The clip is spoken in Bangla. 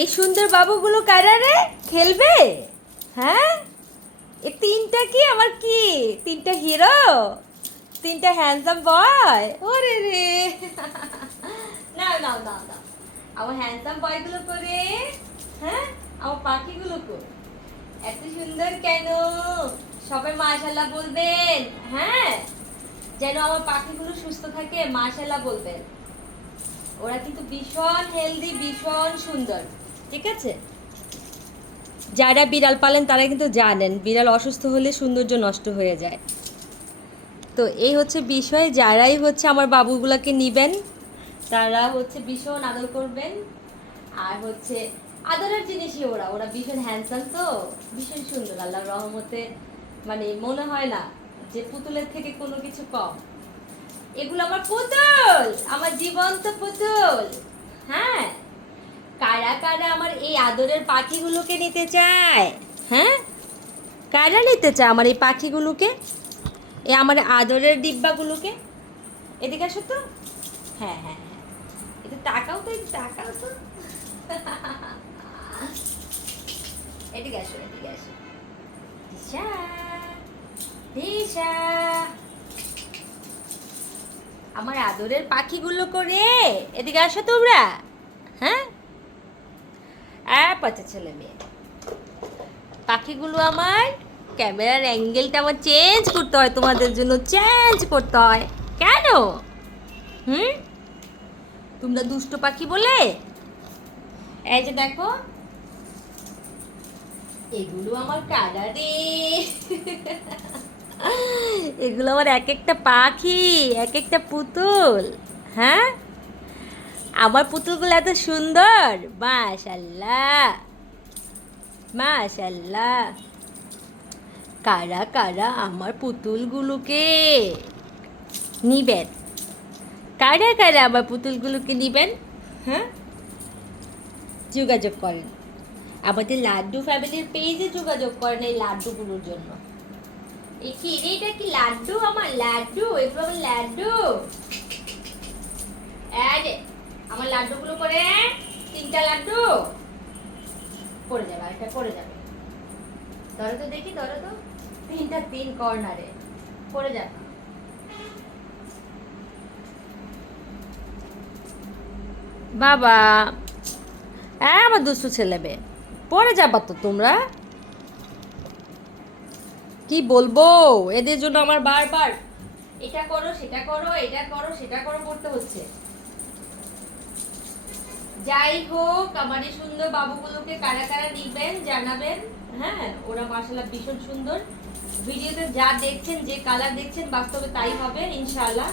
এই সুন্দর বাবুগুলো কারা রে? খেলবে? হ্যাঁ, এ তিনটা কি আমার কি তিনটা হিরো, তিনটা হ্যান্ডসাম বয়। ওরে রে নাও নাও নাও নাও, আমার হ্যান্ডসাম বয়গুলো করে। হ্যাঁ, আমার পাখিগুলো কো এত সুন্দর কেন? সবাই মাশাআল্লাহ বলবেন। হ্যাঁ, যেন আমার পাখিগুলো সুস্থ থাকে, মাশাআল্লাহ বলবেন। ওরা কিন্তু ভীষণ হেলদি, ভীষণ সুন্দর। ঠিক আছে, যারা বিড়াল পালেন তারা কিন্তু জানেন বিড়াল অসুস্থ হলে সৌন্দর্য নষ্ট হয়ে যায়। তো এই হচ্ছে বিষয়, যারাই হচ্ছে আমার বাবুগুলোকে নিবেন তারা হচ্ছে ভীষণ আদর করবেন। আর হচ্ছে আদরের জিনিসই ওরা, ওরা ভীষণ হ্যান্ডসাম, তো ভীষণ সুন্দর আল্লাহর রহমতে। মানে মনে হয় না যে পুতুলের থেকে কোনো কিছু কম। এগুলো আমার পুতুল, আমার জীবন্ত পুতুল। হ্যাঁ, কারা কারা আমার এই আদরের পাখিগুলোকে নিতে চায়? হ্যাঁ, কারা নিতে চায় আমার এই পাখিগুলোকে, এই আমার আদরের ডিব্বাগুলোকে? এদিকে আসো তো। হ্যাঁ হ্যাঁ হ্যাঁ, একটু তাকাও তো, একটু তাকাও তো। এদিকে আসো, এদিকে আসো। দিশা, দিশা, আমার আদরের পাখিগুলো করে এদিকে আসো তোমরা। হ্যাঁ, পচা ছেলে মেয়ে পাখিগুলো আমার। ক্যামেরার অ্যাঙ্গেলটা আমার চেঞ্জ করতে হয় তোমাদের জন্য, চেঞ্জ করতে হয় কেন? হুম, তোমরা দুষ্ট পাখি বলে। এই যে দেখো, এগুলো আমার কালারে। এগুলো আমার এক একটা পাখি, এক একটা পুতুল। হ্যাঁ, আমার পুতুলগুলো এত সুন্দর, মাশাআল্লাহ মাশাআল্লাহ। কারা কারা আমার পুতুলগুলোকে নিবেন? কারা কারা আমার পুতুলগুলোকে নিবেন? হ্যাঁ, যোগাযোগ করেন আমাদের লাড্ডু ফ্যামিলির পেজে, যোগাযোগ করেন এই লাড্ডুগুলোর জন্য। এই কি রে, এটা কি লাড্ডু? আমার লাড্ডু, এগুলো আমার লাড্ডু। এই যে আমার লাড্ডুগুলো করে, তিনটা লাড্ডু পড়ে যাবে, একটা পড়ে যাবে। ধরো তো দেখি, ধরো তো, তিনটা তিন কর্নারে পড়ে যাবে। বাবা, হ্যাঁ আমার দুষ্টু ছেলে মেয়ে, পড়ে যাবা তো তোমরা। কি বলবো, এদের জন্য আমার বারবার এটা করো সেটা করো, এটা করো সেটা করো করতে হচ্ছে। যাই হোক, আমার এই সুন্দর বাবুগুলোকে কারা কারা নিবেন জানাবেন। হ্যাঁ, ওরা মাশাআল্লাহ ভীষণ সুন্দর। ভিডিওতে যা দেখছেন, যে কালার দেখছেন, বাস্তবে তাই হবে ইনশাআল্লাহ।